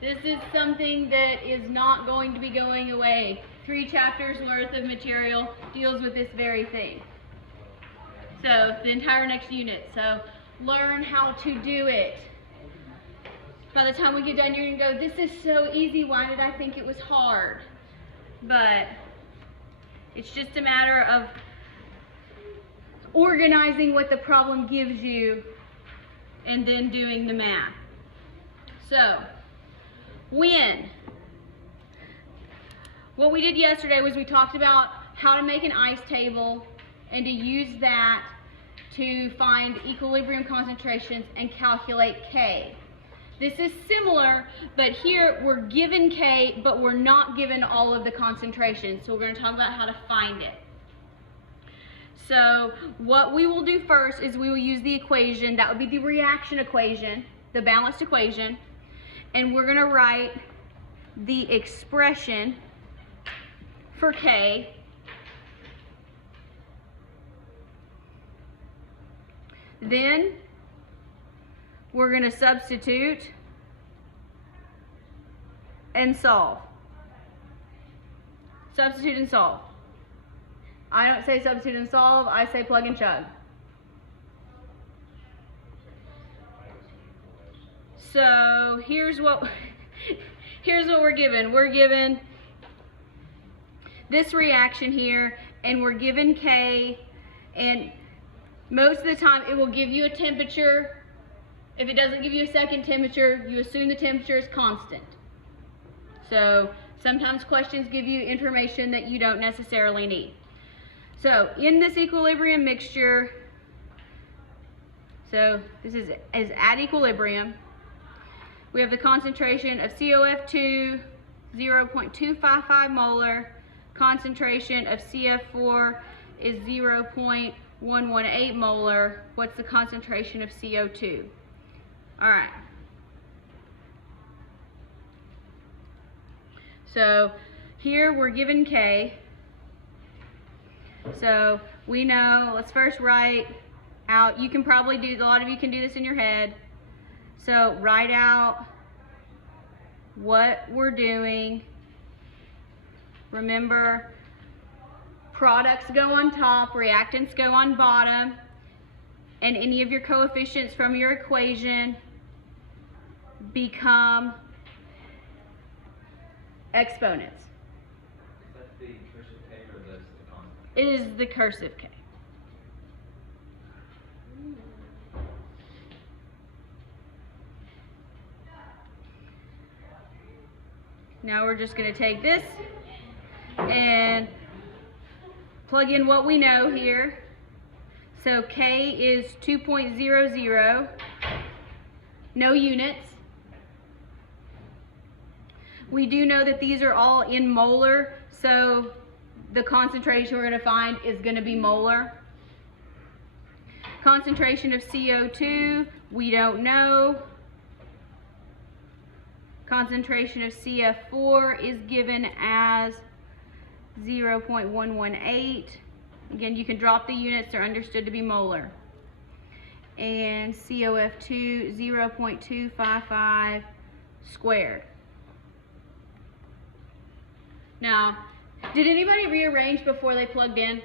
This is something that is not going to be going away. 3 chapters worth of material deals with this very thing. So the entire next unit. So learn how to do it. By the time we get done, you're gonna go, this is so easy, why did I think it was hard? But it's just a matter of organizing what the problem gives you and then doing the math. So, what we did yesterday was we talked about how to make an ice table and to use that to find equilibrium concentrations and calculate K. This is similar, but here we're given K, but we're not given all of the concentrations. So we're going to talk about how to find it. So what we will do first is we will use the equation, that would be the reaction equation, the balanced equation, and we're going to write the expression for K. Then we're going to substitute and solve. Substitute and solve. I don't say substitute and solve, I say plug and chug. So here's what we're given. We're given this reaction here, and we're given K, and most of the time it will give you a temperature. If it doesn't give you a second temperature, you assume the temperature is constant. So sometimes questions give you information that you don't necessarily need. So in this equilibrium mixture, so this is at equilibrium, we have the concentration of COF2, 0.255 molar, concentration of CF4 is 0.118 molar. What's the concentration of CO2? All right. So here we're given K. So we know, let's first write out, you can probably do, a lot of you can do this in your head. So write out what we're doing. Remember, products go on top, reactants go on bottom, and any of your coefficients from your equation become exponents. Is that the cursive K or the constant? It is the cursive K. Now we're just going to take this and plug in what we know here. So K is 2.00, no units. We do know that these are all in molar, so the concentration we're going to find is going to be molar. Concentration of CO2, we don't know. Concentration of CF4 is given as 0.118. Again, you can drop the units, they're understood to be molar. And COF2, 0.255 squared. Now, did anybody rearrange before they plugged in?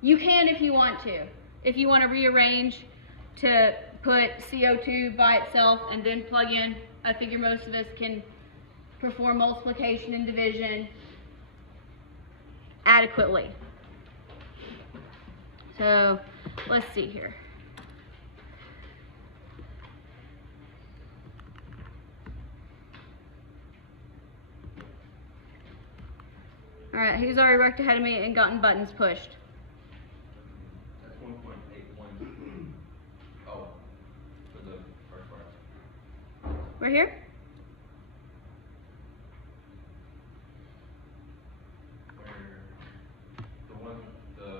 You can if you want to. If you want to rearrange to put CO2 by itself and then plug in, I figure most of us can perform multiplication and division adequately. So let's see here. All right, who's already worked ahead of me and gotten buttons pushed? That's 1.81. Oh, for the first part. Right here? Where the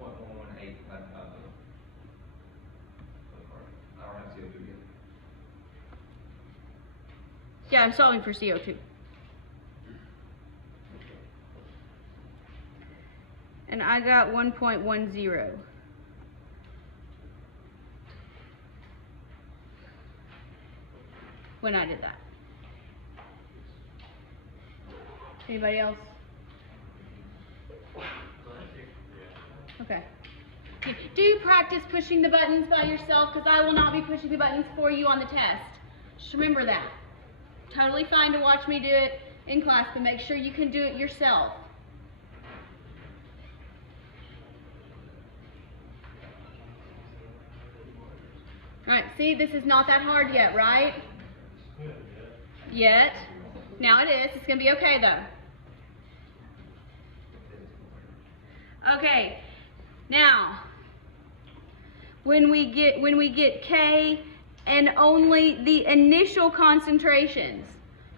0.118 had the part. I don't have CO2 yet. Yeah, I'm solving for CO2. And I got 1.10. when I did that. Anybody else? Okay. Do practice pushing the buttons by yourself, because I will not be pushing the buttons for you on the test. Just remember that. Totally fine to watch me do it in class, but make sure you can do it yourself. Alright, see, this is not that hard yet, right? Yet. Now it is. It's going to be okay, though. Okay. Now, when we get K and only the initial concentrations,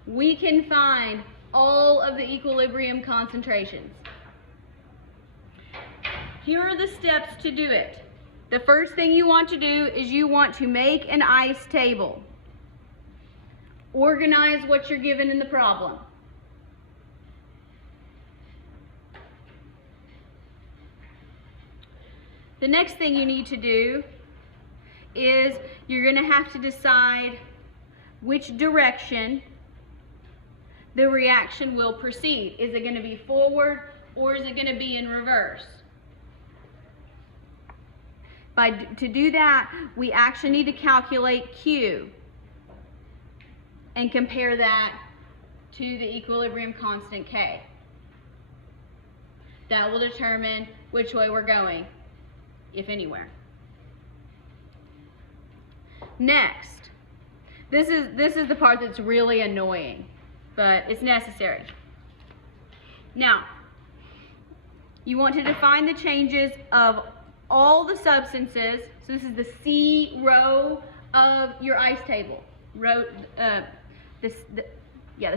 we can find all of the equilibrium concentrations. Here are the steps to do it. The first thing you want to do is you want to make an ice table. Organize what you're given in the problem. The next thing you need to do is you're going to have to decide which direction the reaction will proceed. Is it going to be forward or is it going to be in reverse? To do that, we actually need to calculate Q and compare that to the equilibrium constant K. That will determine which way we're going, if anywhere. Next, this is the part that's really annoying, but it's necessary. Now, you want to define the changes of all the substances. So this is the C row of your ice table. The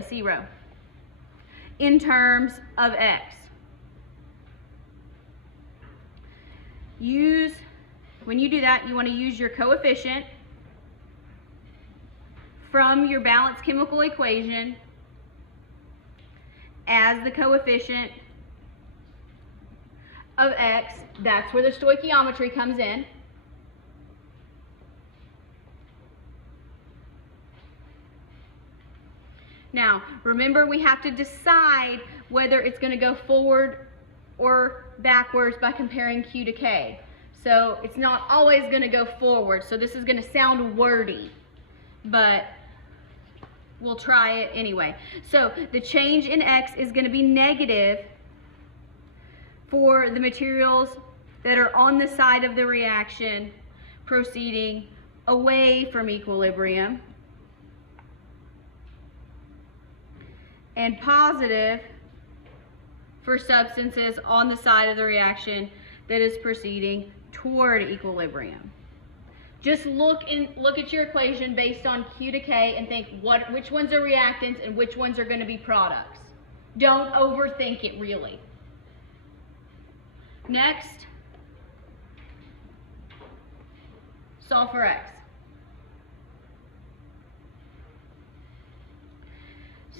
C row. In terms of X. When you do that, you want to use your coefficient from your balanced chemical equation as the coefficient of X. That's where the stoichiometry comes in. Now, remember, we have to decide whether it's going to go forward or backwards by comparing Q to K. So it's not always going to go forward. So this is going to sound wordy, but we'll try it anyway. So the change in X is going to be negative for the materials that are on the side of the reaction proceeding away from equilibrium, and positive for substances on the side of the reaction that is proceeding toward equilibrium. Just look at your equation based on Q to K and think which ones are reactants and which ones are going to be products. Don't overthink it, really. Next, solve for X.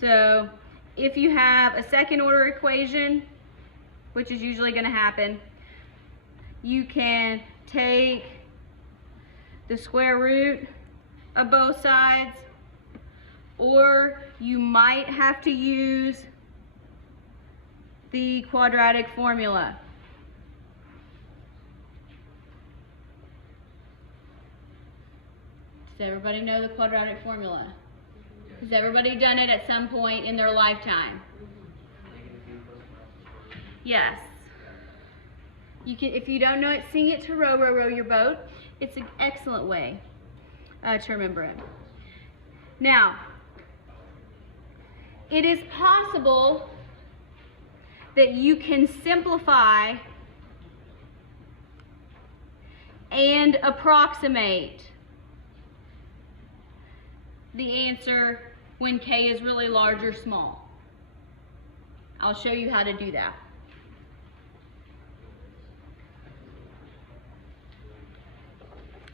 So if you have a second order equation, which is usually going to happen, you can take the square root of both sides, or you might have to use the quadratic formula. Does everybody know the quadratic formula? Has everybody done it at some point in their lifetime? Yes. You can, if you don't know it, sing it to row, row, row your boat. It's an excellent way to remember it. Now, it is possible that you can simplify and approximate the answer when K is really large or small. I'll show you how to do that.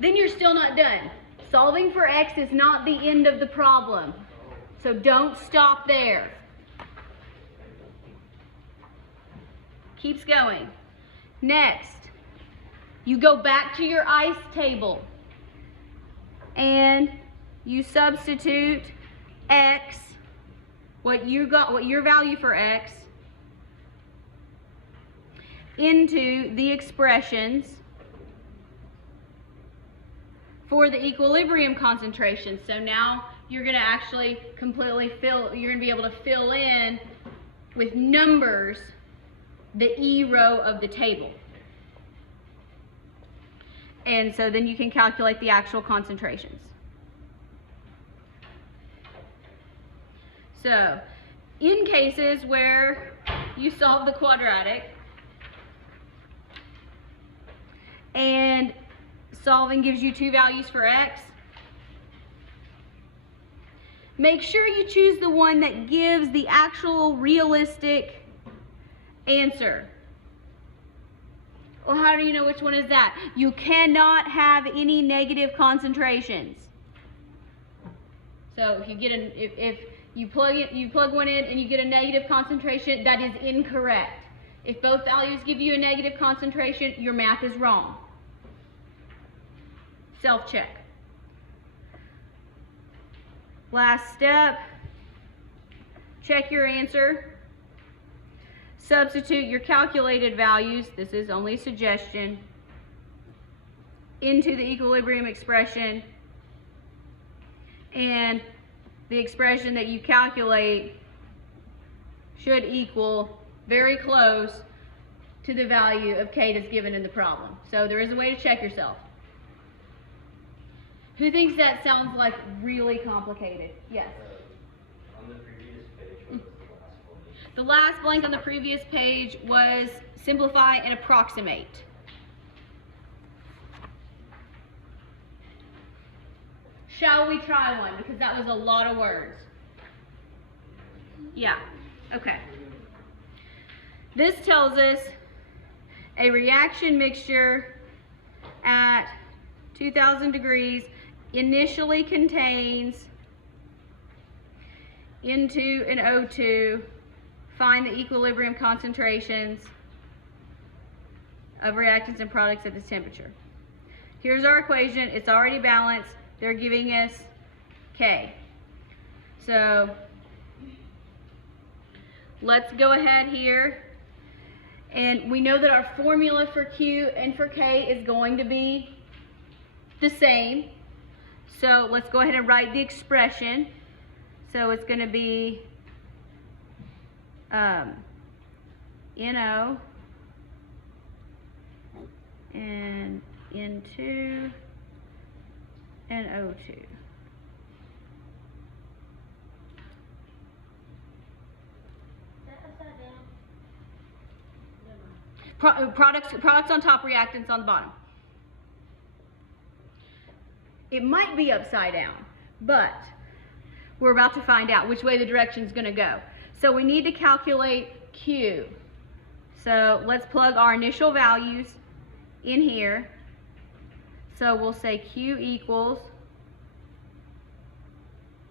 Then you're still not done. Solving for X is not the end of the problem. So don't stop there. Keeps going. Next, you go back to your ice table and you substitute x, what your value for x, into the expressions for the equilibrium concentration. So now you're going to actually you're going to be able to fill in with numbers the E row of the table. And so then you can calculate the actual concentrations. So, in cases where you solve the quadratic and solving gives you two values for x, make sure you choose the one that gives the actual realistic answer. Well, how do you know which one is that? You cannot have any negative concentrations. So if you get if you plug one in and you get a negative concentration, that is incorrect. If both values give you a negative concentration, your math is wrong. Self-check. Last step, check your answer. Substitute your calculated values, this is only a suggestion, into the equilibrium expression, and the expression that you calculate should equal very close to the value of K that's given in the problem. So there is a way to check yourself. Who thinks that sounds like really complicated? Yes. On the previous page, what was the last one? The last blank on the previous page was simplify and approximate. Shall we try one? Because that was a lot of words. Yeah, okay. This tells us a reaction mixture at 2000 degrees initially contains N2 and O2. Find the equilibrium concentrations of reactants and products at this temperature. Here's our equation. It's already balanced. They're giving us K. So let's go ahead here. And we know that our formula for Q and for K is going to be the same. So let's go ahead and write the expression. So it's going to be NO and N2 and O2. Products on top, reactants on the bottom. It might be upside down, but we're about to find out which way the direction is going to go. So we need to calculate Q. So let's plug our initial values in here. So we'll say Q equals,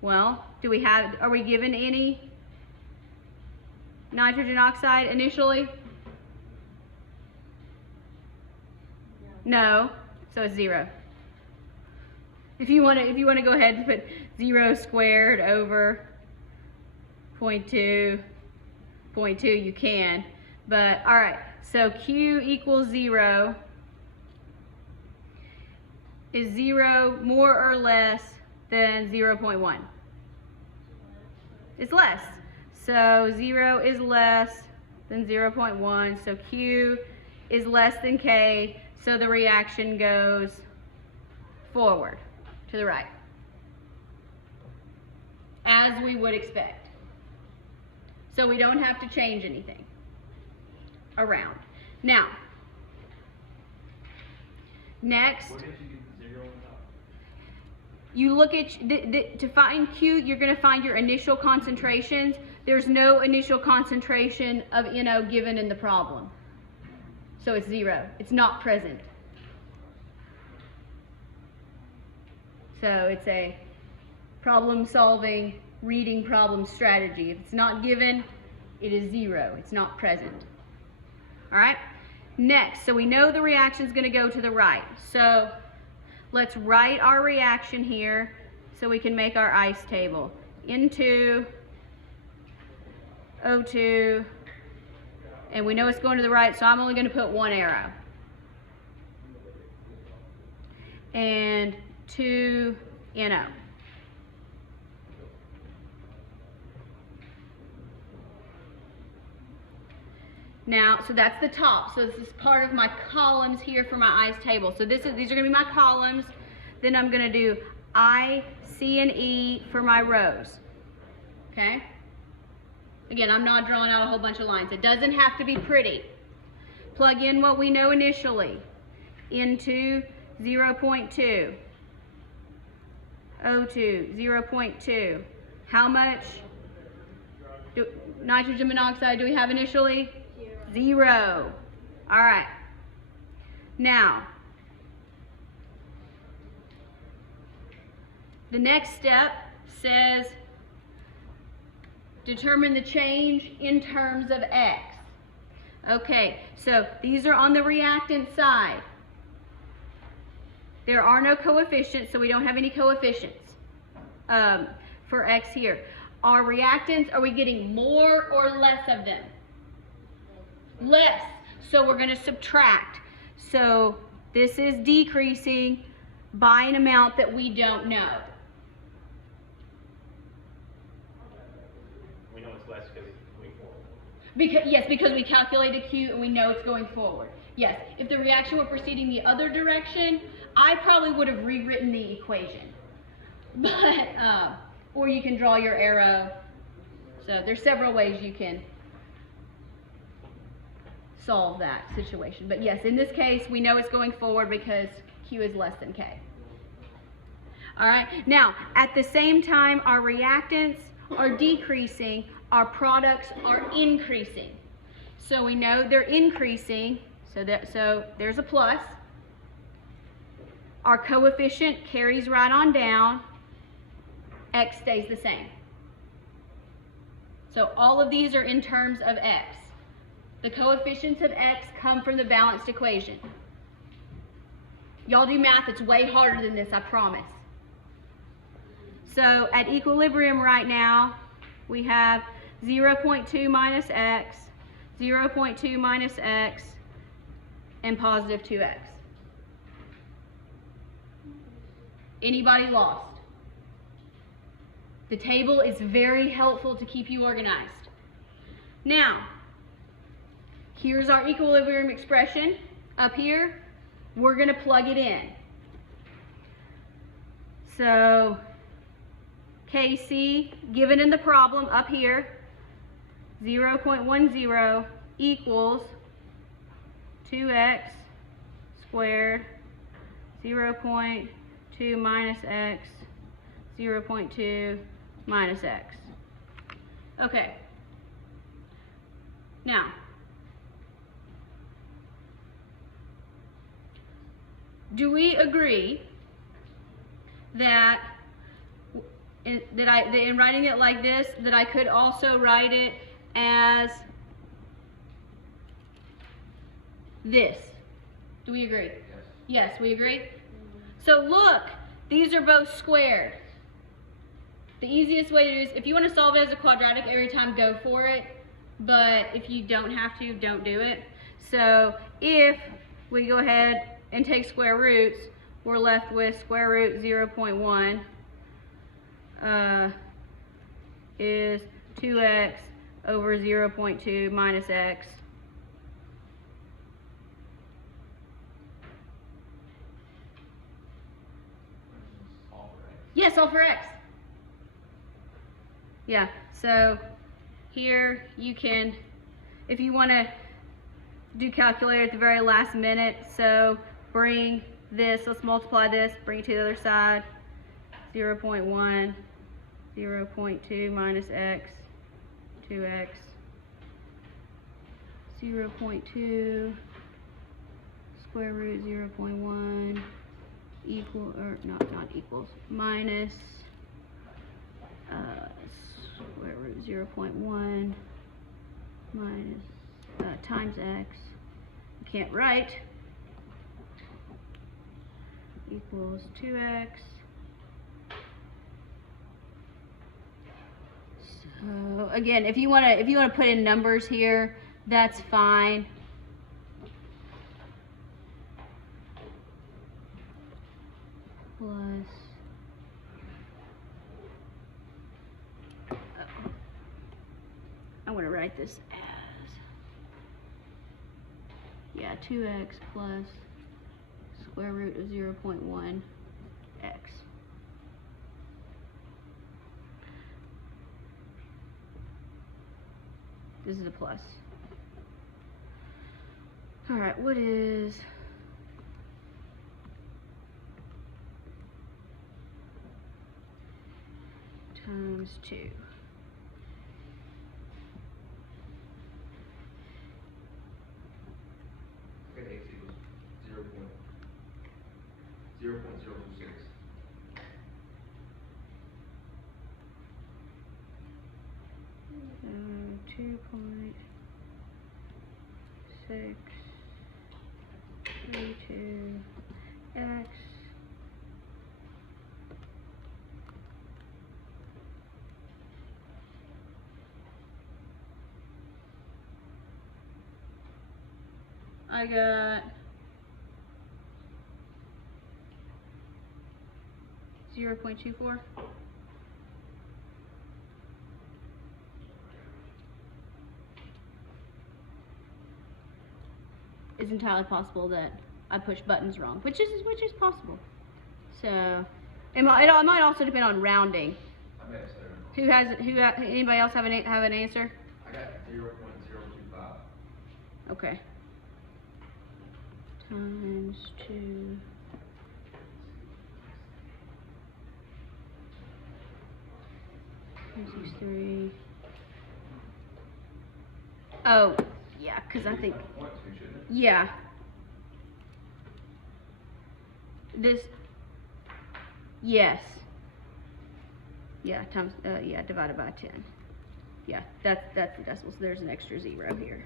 well, are we given any nitrogen oxide initially? No, so it's 0. If you want to go ahead and put 0 squared over 0.2, you can. But all right, so Q equals 0. Is 0 more or less than 0.1? It's less. So 0 is less than 0.1. So Q is less than K. So the reaction goes forward to the right, as we would expect. So we don't have to change anything around. Now, next, Where did you get the 0 on top? you look at, to find Q, you're going to find your initial concentrations. There's no initial concentration of NO given in the problem. So it's 0. It's not present. So it's a problem-solving, reading problem strategy. If it's not given, it is 0. It's not present. All right? Next, so we know the reaction is going to go to the right. So let's write our reaction here. so we can make our ice table. N2, O2, and we know it's going to the right, so I'm only going to put one arrow. And 2 NO. Now, so that's the top. So this is part of my columns here for my ice table. So these are going to be my columns. Then I'm going to do I, C, and E for my rows. Okay? Again, I'm not drawing out a whole bunch of lines. It doesn't have to be pretty. Plug in what we know initially. N2, 0.2. O2, 0.2. How much nitrogen monoxide do we have initially? 0. All right. Now, the next step says determine the change in terms of X. Okay, so these are on the reactant side. There are no coefficients, so we don't have any coefficients for X here. Our reactants, are we getting more or less of them? Less. So we're going to subtract. So this is decreasing by an amount that we don't know. We know it's less because it's going forward. Because we calculated Q and we know it's going forward. Yes, if the reaction were proceeding the other direction, I probably would have rewritten the equation. But, or you can draw your arrow. So there's several ways you can solve that situation. But yes, in this case, we know it's going forward because Q is less than K. All right, now, at the same time, our reactants are decreasing, our products are increasing. So we know they're increasing, so there's a plus. Our coefficient carries right on down. X stays the same. So all of these are in terms of X. The coefficients of X come from the balanced equation. Y'all do math, it's way harder than this, I promise. So at equilibrium right now, we have 0.2 minus X, 0.2 minus X, and positive 2X. Anybody lost? The table is very helpful to keep you organized. Now, here's our equilibrium expression. Up here, we're going to plug it in. So, Kc, given in the problem up here, 0.10 equals 2x squared, 0.2 minus x, 0.2 minus x. Okay. Now, do we agree that in writing it like this, that I could also write it as this? Do we agree? Yes. Yes, we agree? So look, these are both squared. The easiest way to do this, if you want to solve it as a quadratic every time, go for it. But if you don't have to, don't do it. So if we go ahead and take square roots, we're left with square root 0.1 is 2x over 0.2 minus x. All for X. Yes, all for x. Yeah, so here you can, if you want to do calculator at the very last minute, so bring this, let's multiply this, bring it to the other side, 0.1, 0.2 minus x, 2x, 0.2, square root 0.1, equal, or not equals, minus square root 0.1 minus times x, you can't write, equals 2x again, if you wanna put in numbers here, that's fine. Plus. I'm gonna write this as, yeah, 2x plus square root of 0.1 x. This is a plus. All right, what is times 2? Okay, x equals 0.026. 2.632 x. I got 0.24. It's entirely possible that I pushed buttons wrong, which is possible. So it might also depend on rounding. I may have said it. Anybody else have an answer? I got 0.025. Okay. Times 2. This is 3. Oh, yeah, because I think, 1.2, shouldn't it? yeah. This, yes. Yeah, times, yeah, divided by 10. Yeah, that's the decimal, so there's an extra 0 here.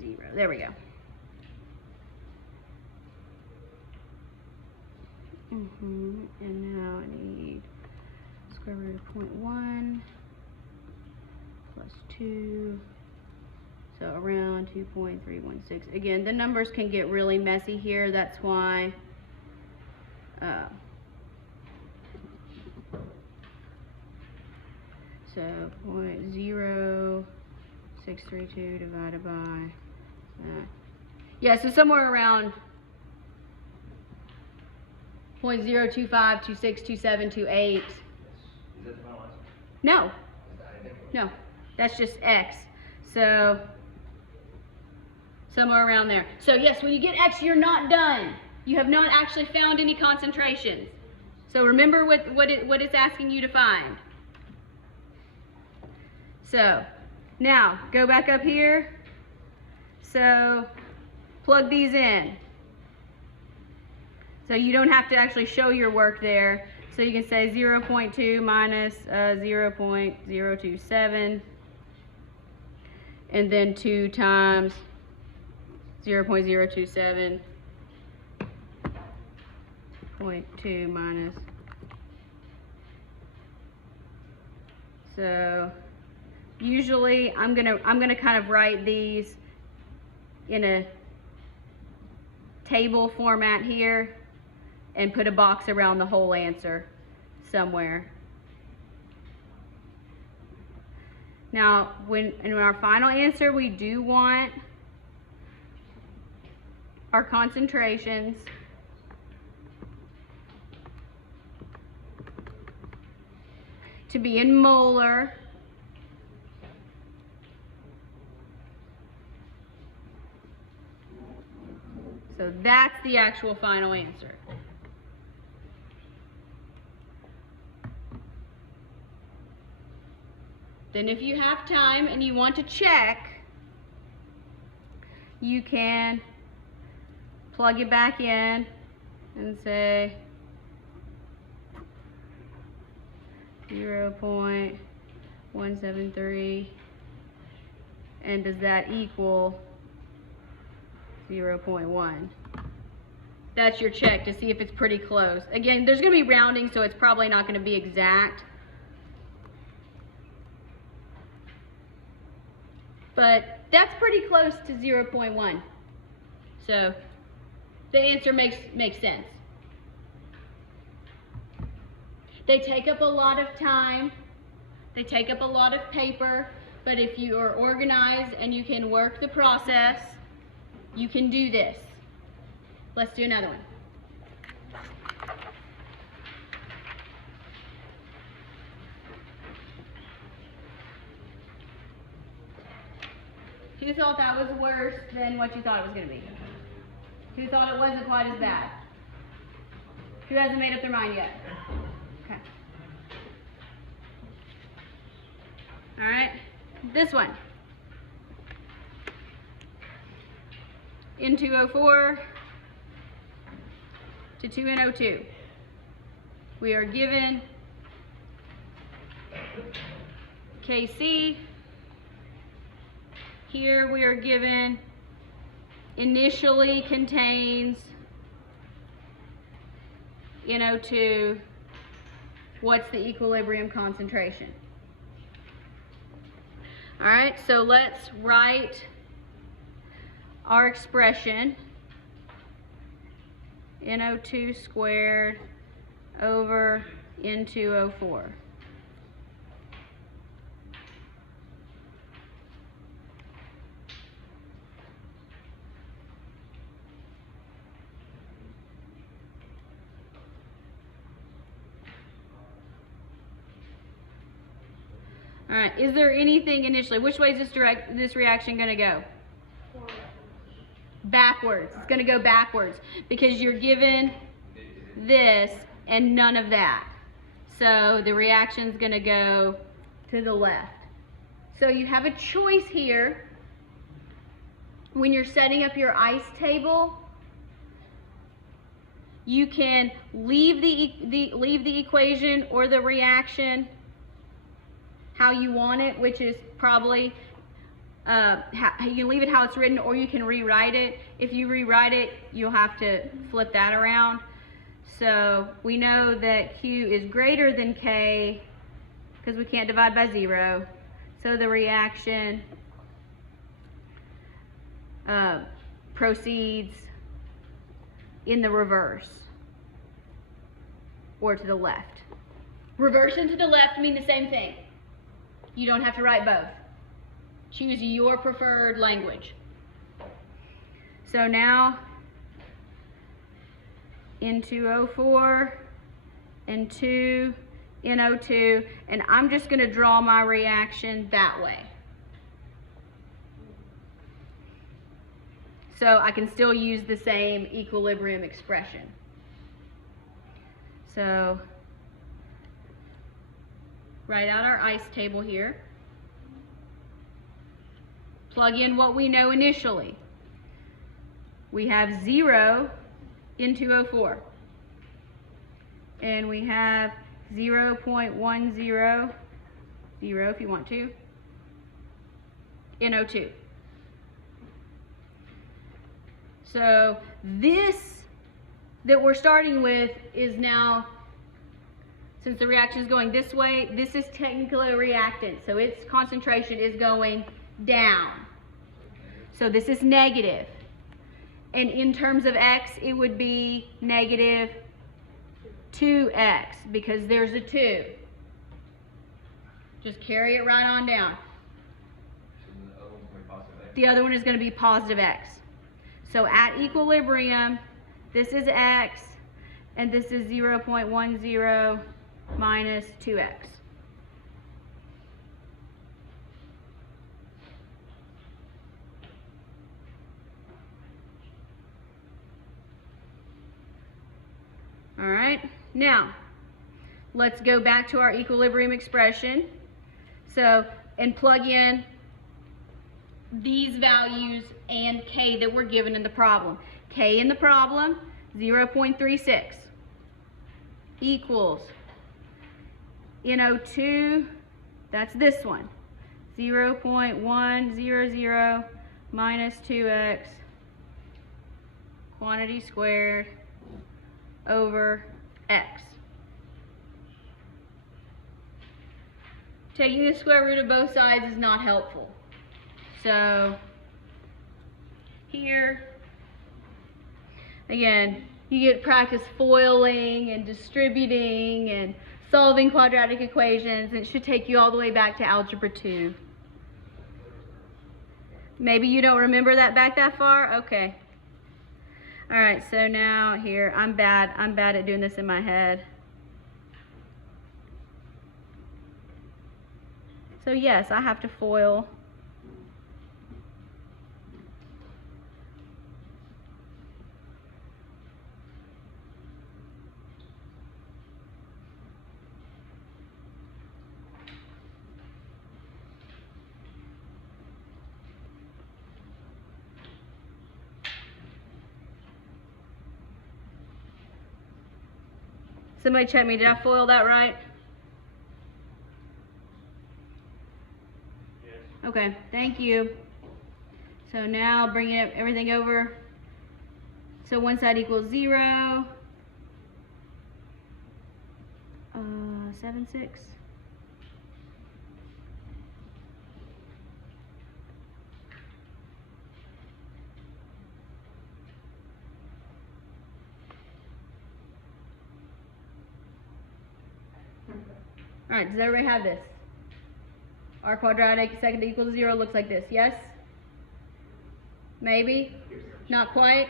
0, there we go. And now I need square root of 0.1 plus 2, so around 2.316. Again, the numbers can get really messy here, that's why so 0.0632 divided by yeah, so somewhere around 0.025262728. Is that the final answer? No, I didn't think it was. no, that's just x. So somewhere around there. So yes, when you get x, you're not done. You have not actually found any concentrations. So remember what it's asking you to find. So now go back up here. So plug these in. So you don't have to actually show your work there. So you can say 0.2 minus 0.027, and then 2 times 0.027, 0.2 minus. So usually I'm gonna kind of write these in a table format here and put a box around the whole answer somewhere. Now, in our final answer, we do want our concentrations to be in molar. So that's the actual final answer. Then if you have time and you want to check, you can plug it back in and say 0.173, and does that equal 0.1? That's your check to see if it's pretty close. Again, there's going to be rounding, so it's probably not going to be exact, but that's pretty close to 0.1. So the answer makes sense. They take up a lot of time, they take up a lot of paper, but if you are organized and you can work the process, you can do this. Let's do another one. Who thought that was worse than what you thought it was going to be? Who thought it wasn't quite as bad? Who hasn't made up their mind yet? Okay. All right, this one. N2O4 to 2NO2. We are given Kc. Here we are given initially contains NO2. What's the equilibrium concentration? All right, so let's write our expression. NO2 squared over N2O4. All right, is there anything initially? Which way is this reaction going to go? Backwards. It's going to go backwards because you're given this and none of that. So the reaction's going to go to the left. So you have a choice here when you're setting up your ice table. You can leave the equation or the reaction how you want it, which is probably you leave it how it's written, or you can rewrite it. If you rewrite it, you'll have to flip that around. So we know that Q is greater than K because we can't divide by 0. So the reaction proceeds in the reverse or to the left. Reverse and to the left mean the same thing. You don't have to write both. Choose your preferred language. So now N2O4 and 2NO2, and I'm just going to draw my reaction that way. So I can still use the same equilibrium expression. So write out our ice table here. Plug in what we know initially. We have 0 N2O4. And we have 0.10, 0 if you want to, NO2. So this that we're starting with is now, since the reaction is going this way, this is technically a reactant, so its concentration is going down. So this is negative. And in terms of x, it would be negative 2x because there's a 2. Just carry it right on down. The other one is going to be positive x. So at equilibrium, this is x, and this is 0.10 minus 2x. All right, now let's go back to our equilibrium expression. So, and plug in these values and K that were given in the problem. K in the problem, 0.36 equals NO2, that's this one, 0.100 minus 2x quantity squared over x. Taking the square root of both sides is not helpful. So here, again, you get practice foiling and distributing and solving quadratic equations. It should take you all the way back to Algebra 2. Maybe you don't remember that back that far? Okay. All right, so now here, I'm bad at doing this in my head. So yes, I have to FOIL. Somebody check me, did I FOIL that right? Yes. Okay, thank you. So now bringing everything over. So one side equals 0. 7, 6. All right, does everybody have this? R quadratic second equals 0 looks like this, yes? Maybe? Not quite?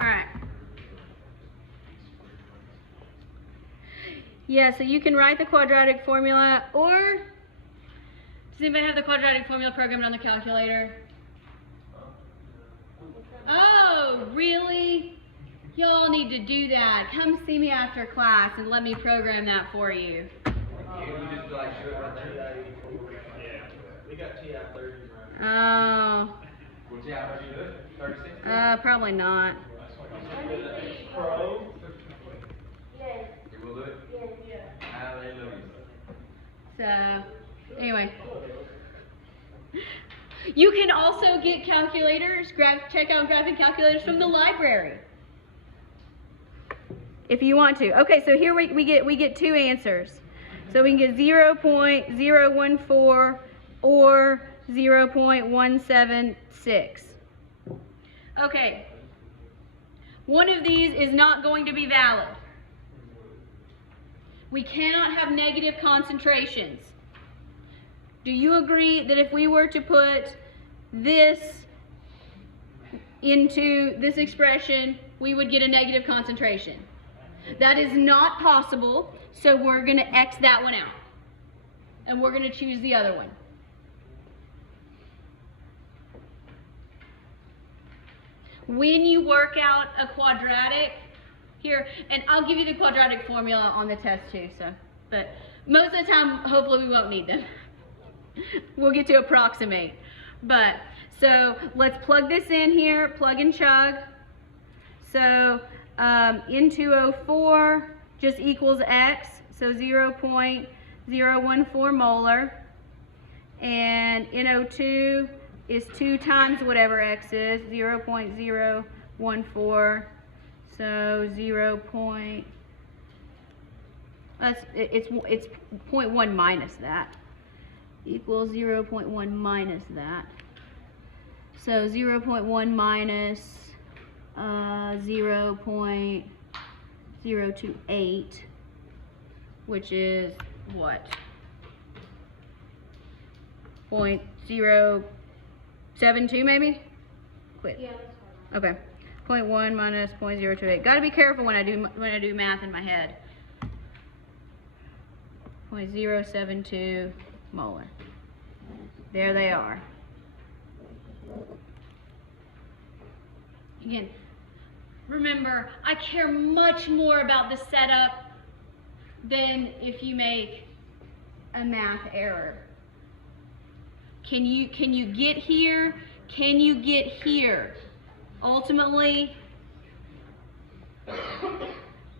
All right. Yeah, so you can write the quadratic formula, or does anybody have the quadratic formula programmed on the calculator? Oh, really? Y'all need to do that. Come see me after class and let me program that for you. You just like show it right there. Yeah. We got TI 30s right Oh, What's the average you do it? 36? probably not. Pro. You will do it? Yeah. Hallelujah. So, anyway. You can also get calculators, check out graphing calculators from the library. If you want to. Okay, so here we get two answers. So we can get 0.014 or 0.176. Okay. One of these is not going to be valid. We cannot have negative concentrations. Do you agree that if we were to put this into this expression, we would get a negative concentration? That is not possible, so we're going to X that one out. And we're going to choose the other one. When you work out a quadratic, here, and I'll give you the quadratic formula on the test too, so, but most of the time, hopefully we won't need them. We'll get to approximate. But, so let's plug this in here, plug and chug. So, N2O4 just equals X, so 0.014 molar. And NO2 is 2 times whatever X is, 0.014. So it's 0.1 minus that. Equals 0.1 minus that. So 0.1 minus 0.028, which is what? 0.072 maybe? Quit. Yeah, that's fine. Okay. 0.1 minus 0.028. Got to be careful when I do math in my head. 0.072 molar. There they are. Again, remember, I care much more about the setup than if you make a math error. Can you get here? Can you get here? Ultimately,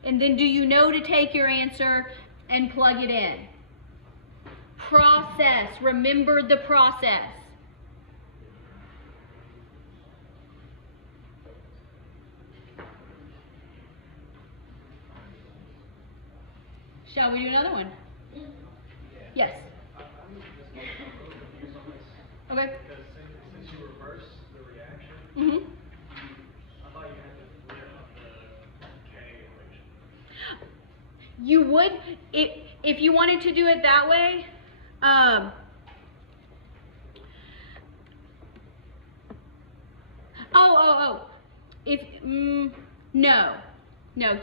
and then do you know to take your answer and plug it in? Process. Remember the process. Shall we do another one? Yes. Okay. Because since you reverse the reaction, Mm-hmm. I thought you had to flip the K equation. You would, if you wanted to do it that way, no,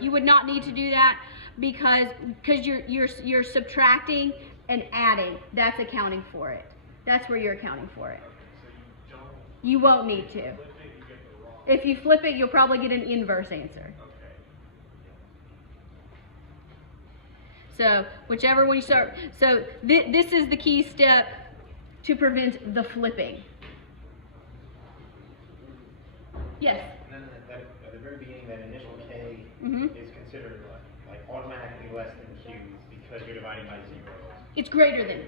you would not need to do that because you're subtracting and adding. That's accounting for it. That's where you're accounting for it. So you don't You won't need to. flip it, you get the wrong. If you flip it, you'll probably get an inverse answer. Okay. So whichever one you start, so this is the key step to prevent the flipping. Yes? And then at the very beginning, that initial K Mhm. is considered like automatically less than Q because you're dividing by zero. It's greater than,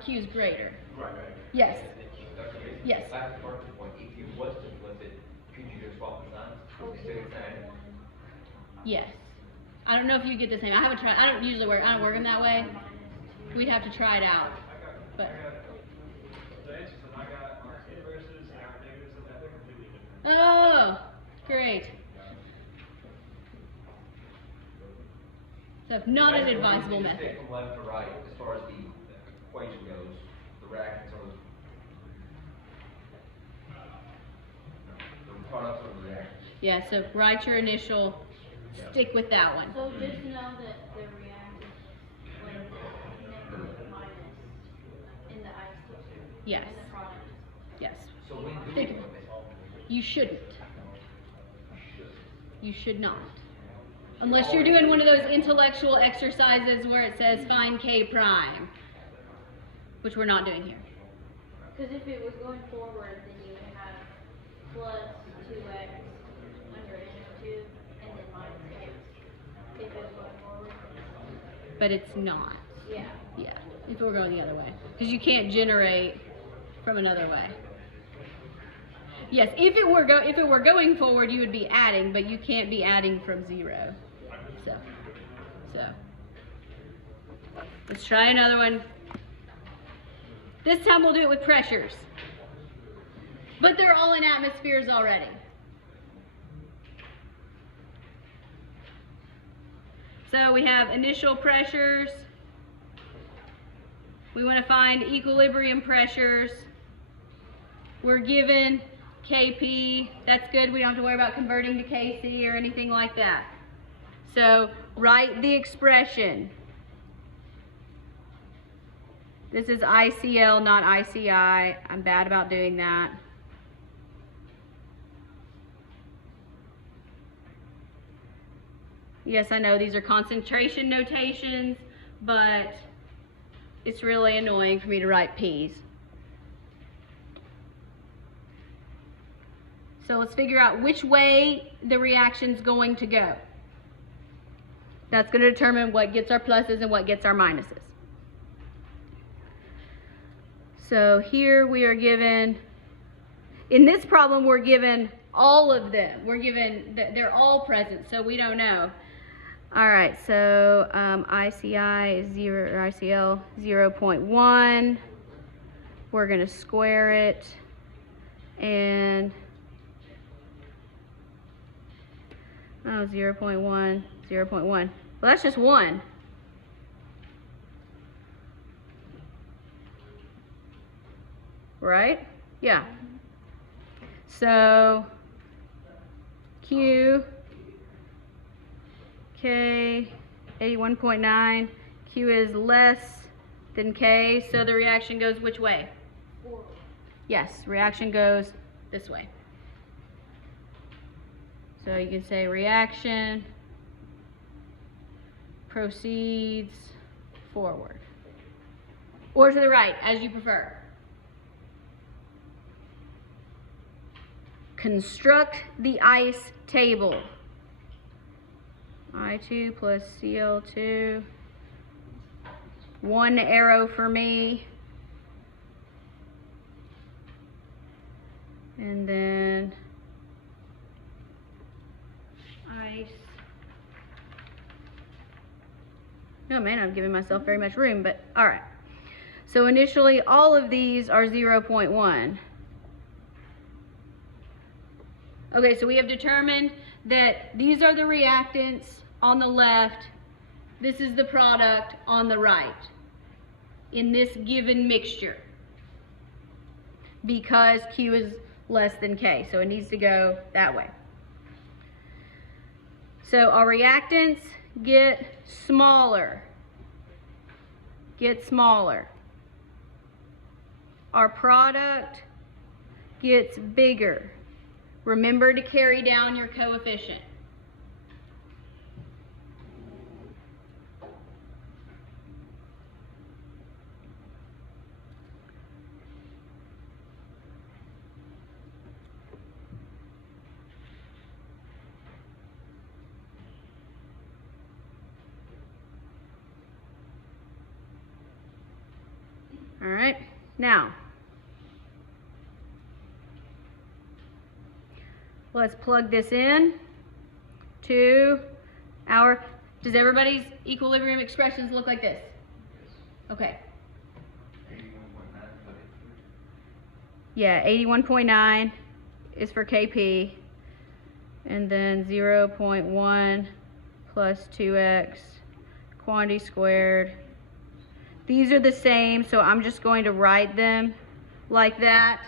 Q's greater. Right. Yes. Yes. Back to Mark's point, if you was to flip it, could you just swap the signs? Would you still get the same? Yes. I don't know if you get the same. I haven't tried. I don't usually work. I don't work them that way. We'd have to try it out. But The answers that I got are inverses and our negatives of that, they're completely different. oh, great. So not an advisable If you method. stick from left to right, as far as the equation goes, the reactants are the products of the reactants. Yeah. So write your initial. Stick with that one. So just know that the reactant when negative minus in the ice Yes. and the product. Yes. So when do we Think- flip it? You shouldn't. You should not. Unless you're doing one of those intellectual exercises where it says find K prime, which we're not doing here. Because if it was going forward, then you would have plus 2x under N2 and then minus x. If it was going forward. But it's not. Yeah. Yeah. If we're going the other way. Because you can't generate from another way. Yes, if it were going forward, you would be adding, but you can't be adding from 0. So let's try another one. This time we'll do it with pressures. But they're all in atmospheres already. So we have initial pressures. We want to find equilibrium pressures. We're given Kp. That's good. We don't have to worry about converting to Kc or anything like that. So write the expression. This is ICL, not ICI. I'm bad about doing that. Yes, I know these are concentration notations, but it's really annoying for me to write P's. So let's figure out which way the reaction's going to go. That's going to determine what gets our pluses and what gets our minuses. So here we are given, in this problem we're given all of them. We're given, they're all present, so we don't know. All right, so ICI is 0, or ICL 0.1. We're going to square it, and 0.1, 0.1. Well, that's just 1. Right? Yeah. So Q, K, 81.9. Q is less than K, so the reaction goes which way? Forward. Yes, reaction goes this way. So you can say reaction proceeds forward. Or to the right, as you prefer. Construct the ice table. I2 plus Cl2. 1 arrow for me. And then ice. Oh man, I'm giving myself very much room, but all right. So initially, all of these are 0.1. Okay, so we have determined that these are the reactants on the left. This is the product on the right in this given mixture because Q is less than K, so it needs to go that way. So our reactants get smaller. Get smaller. Our product gets bigger. Remember to carry down your coefficient. All right, now let's plug this in to our, does everybody's equilibrium expressions look like this? Okay. Yeah, 81.9 is for Kp, and then 0.1 plus 2x quantity squared. These are the same, so I'm just going to write them like that.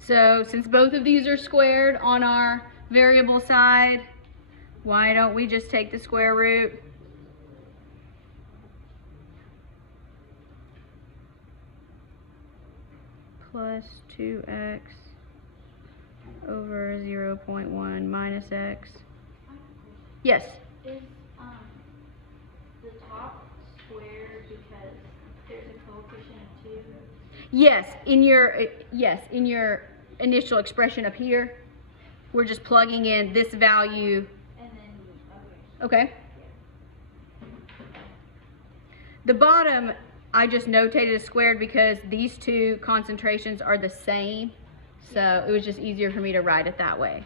So since both of these are squared on our variable side, why don't we just take the square root? Plus 2x over 0.1 minus x. Yes? Is the top squared because there's a coefficient of 2? Yes, in your initial expression up here, we're just plugging in this value. And then, Okay. The bottom, I just notated as squared because these two concentrations are the same, so it was just easier for me to write it that way.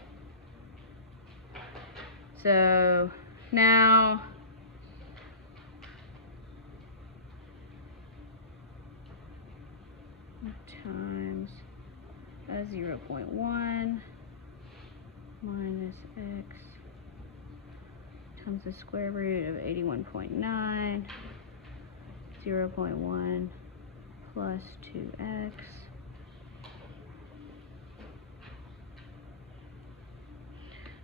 So now times 0.1 minus x times the square root of 81.9, 0.1 plus 2x.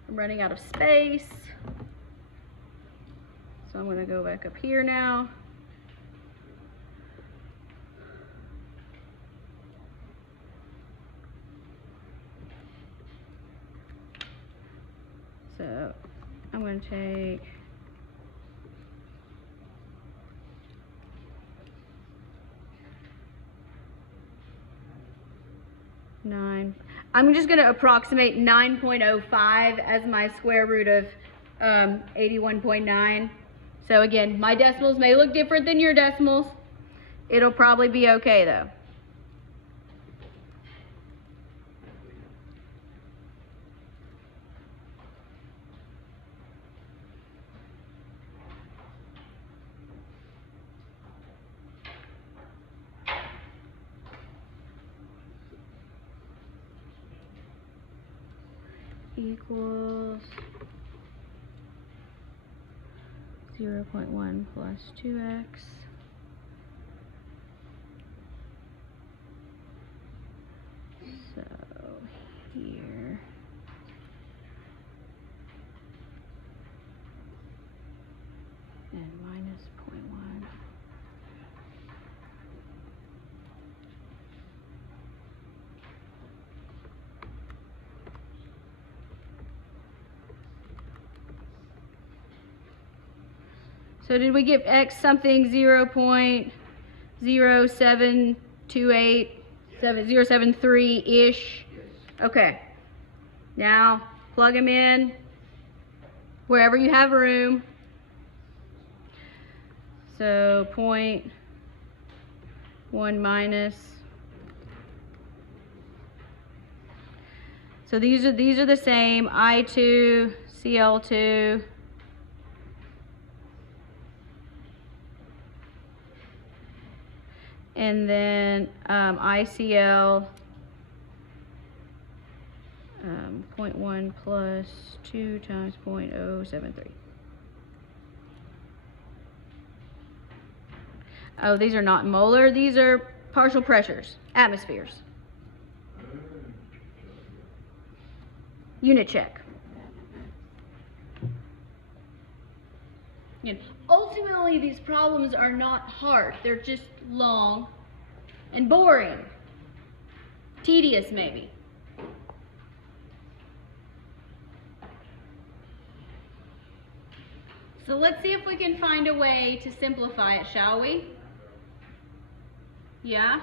I'm running out of space, so I'm going to go back up here now. So I'm going to take I'm just going to approximate 9.05 as my square root of 81.9. So again, my decimals may look different than your decimals. It'll probably be okay though. Equals 0.1 plus 2x. So here and minus 0.1. So did we give x something 0.072? 28773-ish. Okay. Now plug them in wherever you have room. So 0.1 minus. So these are the same. I2, Cl2. And then ICL 0.1 plus 2 times 0.073. Oh, these are not molar, these are partial pressures, atmospheres. Unit check. And ultimately, these problems are not hard. They're just long and boring. Tedious, maybe. So let's see if we can find a way to simplify it, shall we? Yeah?